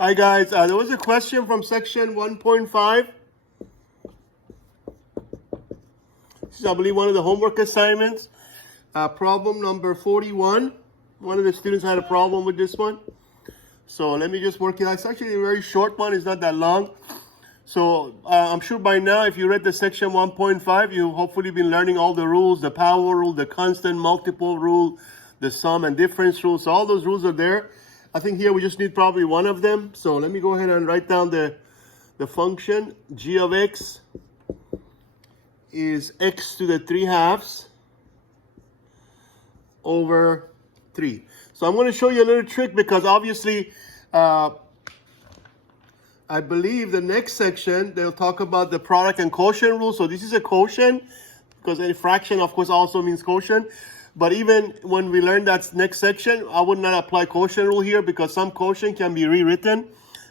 Hi guys, there was a question from section 1.5. This is, I believe, one of the homework assignments. Problem number 41. One of the students had a problem with this one. So let me just work it out. It's actually a very short one. It's not that long. So I'm sure by now, if you read the section 1.5, you've hopefully been learning all the rules, the power rule, the constant multiple rule, the sum and difference rule. So all those rules are there. I think here we just need probably one of them. So let me go ahead and write down the function. G of x is x to the 3/2 over 3. So I'm going to show you a little trick because obviously I believe the next section they'll talk about the product and quotient rule. So this is a quotient because a fraction of course also means quotient. But even when we learn that next section, I would not apply quotient rule here because some quotient can be rewritten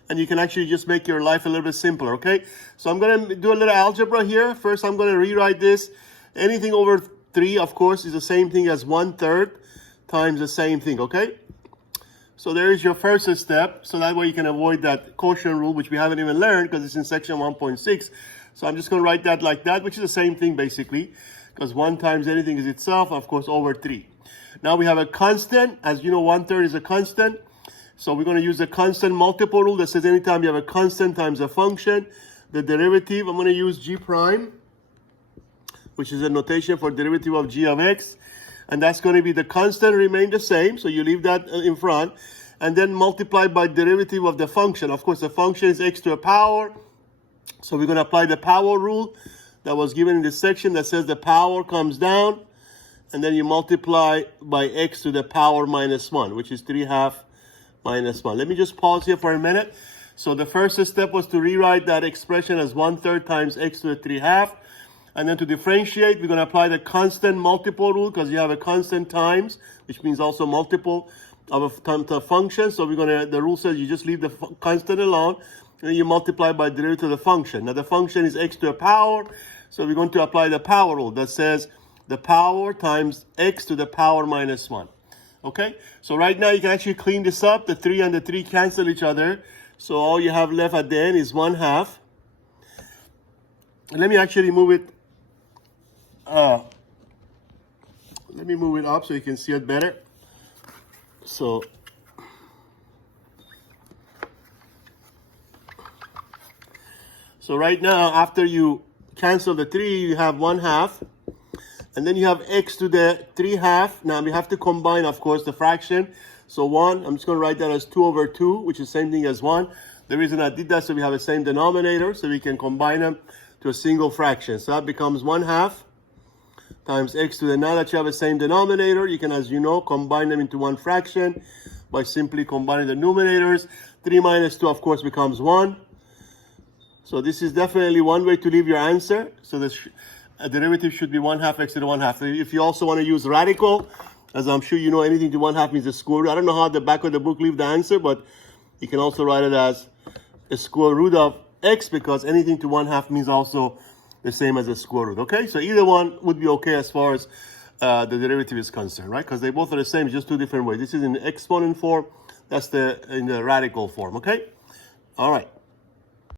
and you can actually just make your life a little bit simpler, okay? So I'm going to do a little algebra here. First, I'm going to rewrite this. Anything over 3, of course, is the same thing as 1/3 times the same thing, okay? So there is your first step. So that way you can avoid that quotient rule, which we haven't even learned because it's in section 1.6. So I'm just going to write that like that, which is the same thing basically. Because 1 times anything is itself, of course, over 3. Now we have a constant. As you know, 1/3 is a constant. So we're going to use the constant multiple rule that says anytime you have a constant times a function, the derivative, I'm going to use g prime, which is a notation for derivative of g of x. And that's going to be the constant remain the same. So you leave that in front. And then multiply by derivative of the function. Of course, the function is x to a power. So we're going to apply the power rule that was given in this section that says the power comes down and then you multiply by x to the power minus 1, which is 3/2 minus 1. Let me just pause here for a minute. So the first step was to rewrite that expression as 1/3 times x to the 3/2. And then to differentiate, we're going to apply the constant multiple rule because you have a constant times, which means also multiple of a function. So the rule says you just leave the constant alone. And then you multiply by derivative of the function. Now the function is x to a power. So we're going to apply the power rule that says the power times x to the power minus 1. Okay? So right now you can actually clean this up. The 3 and the 3 cancel each other. So all you have left at the end is 1/2. And let me actually move it. Let me move it up so you can see it better. So right now, after you cancel the 3, you have 1/2. And then you have x to the 3/2. Now we have to combine, of course, the fraction. So 1, I'm just going to write that as 2 over 2, which is the same thing as 1. The reason I did that so we have the same denominator, so we can combine them to a single fraction. So that becomes 1/2 times x to the, now that you have the same denominator, you can, as you know, combine them into one fraction by simply combining the numerators. 3 minus 2, of course, becomes 1. So this is definitely one way to leave your answer. So the derivative should be 1/2 x to the 1/2. If you also want to use radical, as I'm sure you know, anything to 1/2 means a square root. I don't know how at the back of the book leave the answer, but you can also write it as a square root of x because anything to 1/2 means also the same as a square root. Okay, so either one would be okay as far as the derivative is concerned, right? Because they both are the same, just two different ways. This is in the exponent form. That's in the radical form. Okay, all right.